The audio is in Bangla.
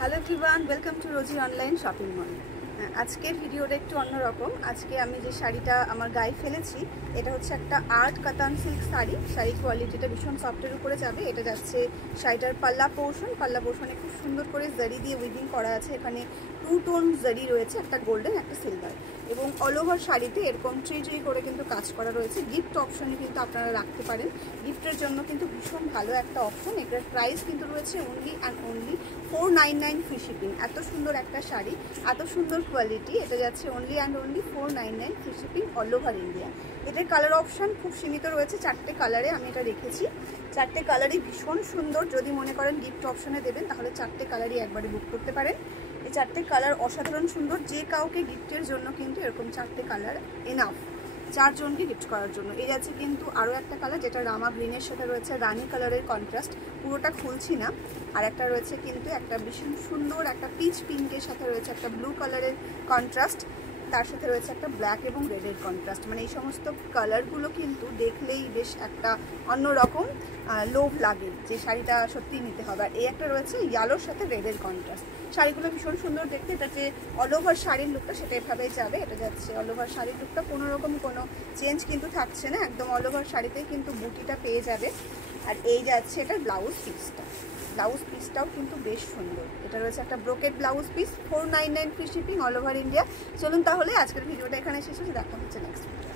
Hello everyone, welcome to Rosy online shopping mall. আজকের ভিডিওটা একটু অন্যরকম। আজকে আমি যে শাড়িটা আমার গায়ে ফেলেছি এটা হচ্ছে একটা আর্ট কাতান সিল্ক শাড়ি। শাড়ির কোয়ালিটিটা ভীষণ সফটের উপরে যাবে। এটা যাচ্ছে শাড়িটার পাল্লা পোর্শনে খুব সুন্দর করে জারি দিয়ে উইভিং করা আছে। এখানে 2 টোন জারি রয়েছে, একটা গোল্ডেন একটা সিলভার, এবং অল ওভার শাড়িতে এরকম ট্রি করে কিন্তু কাজ করা রয়েছে। গিফট অপশনে কিন্তু আপনারা রাখতে পারেন, গিফটের জন্য কিন্তু ভীষণ ভালো একটা অপশন। এটার প্রাইস কিন্তু রয়েছে only and only 499 free shipping. এত সুন্দর একটা শাড়ি, এত সুন্দর কোয়ালিটি, এটা যাচ্ছে only and only 499 free shipping all over India. এটার কালার অপশান খুব সীমিত রয়েছে, 4টে কালারে আমি এটা রেখেছি। 4টে কালারই ভীষণ সুন্দর। যদি মনে করেন গিফট অপশনে দেবেন তাহলে 4টে কালারই একবারে বুক করতে পারেন। এই 4টে কালার অসাধারণ সুন্দর। যে কাউকে গিফটের জন্য কিন্তু এরকম 4টে কালার এনাফ, 4 জনকে গিফট করার জন্য। এই আছে কিন্তু আরও একটা কালার যেটা রামা গ্রিনের সাথে রয়েছে রানি কালারের কন্ট্রাস্ট, পুরোটা খুলছি না। আর একটা রয়েছে কিন্তু একটা ভীষণ সুন্দর একটা পিচ পিঙ্কের সাথে রয়েছে একটা ব্লু কালারের কন্ট্রাস্ট, তার সাথে রয়েছে একটা ব্ল্যাক এবং রেডের কন্ট্রাস্ট। মানে এই সমস্ত কালারগুলো কিন্তু দেখলেই বেশ একটা অন্যরকম লোভ লাগে যে শাড়িটা সত্যিই নিতে হবে। আর এই একটা রয়েছে ইয়েলোর সাথে রেডের কন্ট্রাস্ট। শাড়িগুলো ভীষণ সুন্দর দেখতে। এটা যে অল ওভার শাড়ির লুকটা সেটা এভাবেই যাবে। এটা যাচ্ছে অল ওভার শাড়ির লুকটা, কোনোরকম কোনো চেঞ্জ কিন্তু থাকছে না, একদম অল ওভার শাড়িতেই কিন্তু বুটিটা পেয়ে যাবে। আর এই যাচ্ছে এটা ব্লাউজ পিসটাও কিন্তু বেশ সুন্দর। এটা রয়েছে একটা brocade blouse piece, 499 free shipping all over India. চলুন তাহলে আজকের ভিডিওটা এখানে শেষ হচ্ছে, দেখা হচ্ছে নেক্সট ভিডিও।